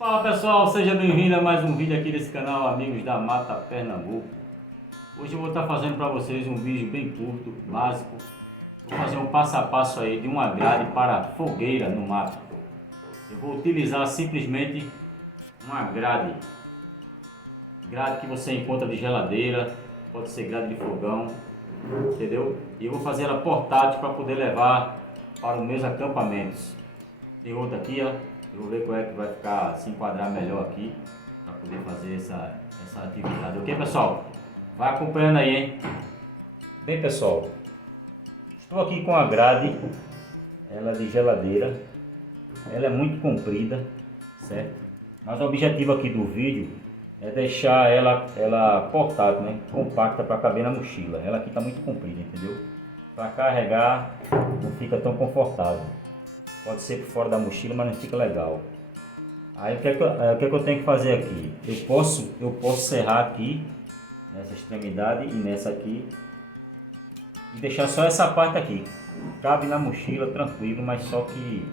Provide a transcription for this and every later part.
Fala pessoal, seja bem-vindo a mais um vídeo aqui desse canal Amigos da Mata Pernambuco. Hoje eu vou estar fazendo para vocês um vídeo bem curto, básico. Vou fazer um passo a passo aí de uma grade para fogueira no mato. Eu vou utilizar simplesmente uma grade que você encontra de geladeira, pode ser grade de fogão, entendeu? E eu vou fazer ela portátil para poder levar para os meus acampamentos. Tem outra aqui, ó. Eu vou ver qual é que vai ficar, se enquadrar melhor aqui para poder fazer essa atividade. Ok, pessoal? Vai acompanhando aí, hein? Bem, pessoal, estou aqui com a grade, ela é de geladeira, ela é muito comprida, certo? Mas o objetivo aqui do vídeo é deixar ela portátil, né? Compacta para caber na mochila. Ela aqui está muito comprida, entendeu? Para carregar não fica tão confortável. Pode ser por fora da mochila, mas não fica legal. Aí o que é que eu tenho que fazer aqui? Eu posso serrar aqui, nessa extremidade e nessa aqui, e deixar só essa parte aqui. Cabe na mochila tranquilo, mas só que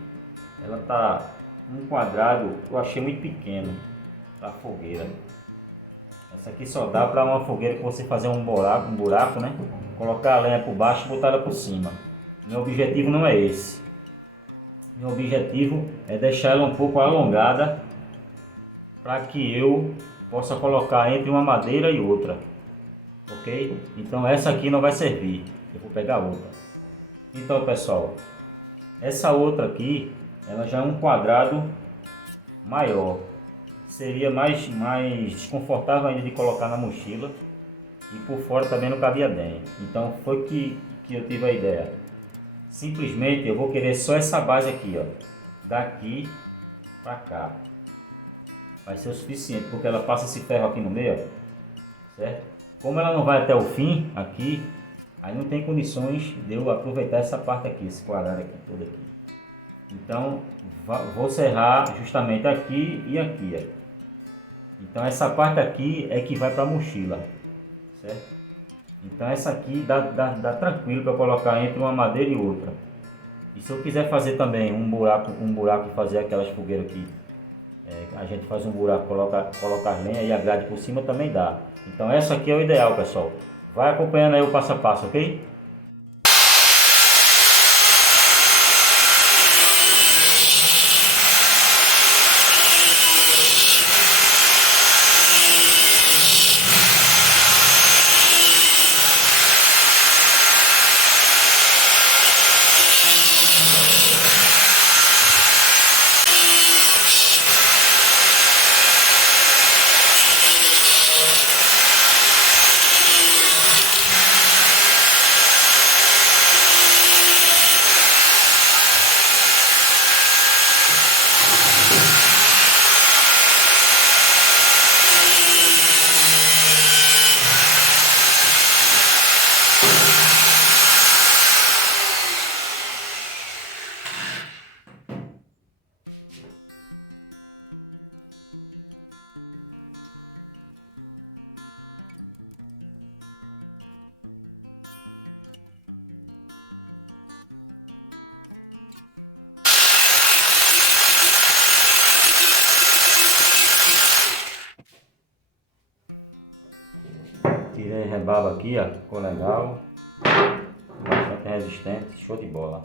ela tá um quadrado, eu achei muito pequeno para fogueira. Essa aqui só dá para uma fogueira que você fazer um buraco, né? Colocar a lenha por baixo e botar ela por cima. Meu objetivo não é esse. Meu objetivo é deixar ela um pouco alongada para que eu possa colocar entre uma madeira e outra, ok? Então essa aqui não vai servir, eu vou pegar outra. Então pessoal, essa outra aqui, ela já é um quadrado maior, seria mais desconfortável ainda de colocar na mochila e por fora também não cabia dentro. Então foi que eu tive a ideia. Simplesmente eu vou querer só essa base aqui, ó, daqui para cá. Vai ser o suficiente, porque ela passa esse ferro aqui no meio, ó, certo? Como ela não vai até o fim aqui, aí não tem condições de eu aproveitar essa parte aqui, esse quadrado aqui, todo aqui. Então vou serrar justamente aqui e aqui, ó. Então essa parte aqui é que vai para a mochila, certo? Então essa aqui dá tranquilo para colocar entre uma madeira e outra. E se eu quiser fazer também um buraco e fazer aquelas fogueiras aqui, a gente faz um buraco, coloca as lenhas e a grade por cima também dá. Então essa aqui é o ideal, pessoal. Vai acompanhando aí o passo a passo, ok? Tirei a rebaba aqui, ó, ficou legal, bastante resistente, show de bola.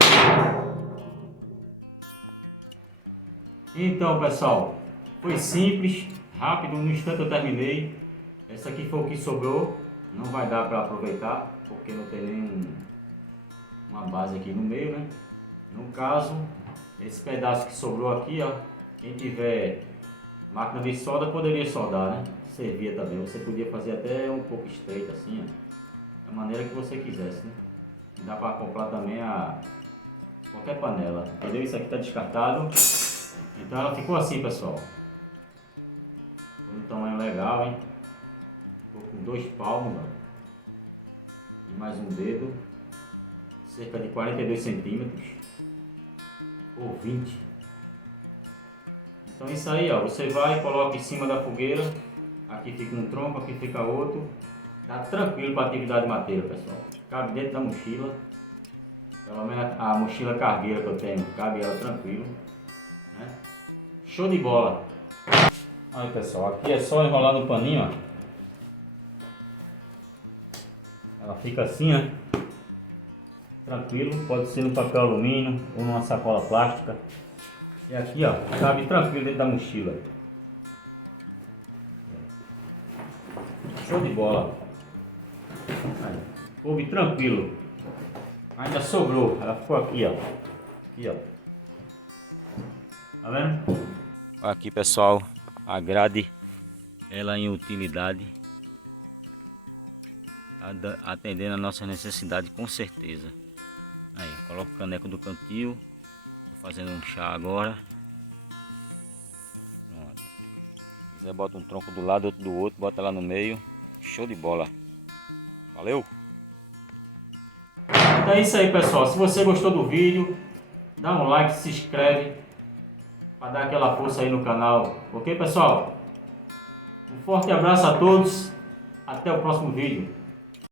Então pessoal, foi simples, rápido, no instante eu terminei. Essa aqui foi o que sobrou, não vai dar para aproveitar, porque não tem uma base aqui no meio, né? No caso, esse pedaço que sobrou aqui, ó, quem tiver máquina de solda poderia soldar, né? Servia também, você podia fazer até um pouco estreito assim, ó, da maneira que você quisesse, né? Dá para acoplar também a qualquer panela, entendeu? Isso aqui está descartado. Então ela ficou assim, pessoal. Foi um tamanho legal, hein? Ficou com 2 palmos, ó, e mais um dedo, cerca de 42 centímetros ou 20. Então isso aí, ó, você vai e coloca em cima da fogueira. Aqui fica um tronco, aqui fica outro. Tá tranquilo para atividade mateira, pessoal. Cabe dentro da mochila. Pelo menos a mochila cargueira que eu tenho, cabe ela tranquilo, né? Show de bola! Aí pessoal, aqui é só enrolar no paninho, ó. Ela fica assim, né? Tranquilo, pode ser no papel alumínio ou numa sacola plástica. E aqui, ó, cabe tranquilo dentro da mochila. Show de bola. Aí, coube tranquilo. Ainda sobrou, ela ficou aqui, ó. Aqui, ó. Tá vendo? Aqui pessoal, a grade, ela em utilidade, tá atendendo a nossa necessidade com certeza. Aí, coloca o caneco do cantil. Tô fazendo um chá agora. Pronto. Se quiser bota um tronco do lado, outro do outro, bota lá no meio. Show de bola. Valeu! Então é isso aí pessoal, se você gostou do vídeo, dá um like, se inscreve para dar aquela força aí no canal, ok pessoal? Um forte abraço a todos, até o próximo vídeo.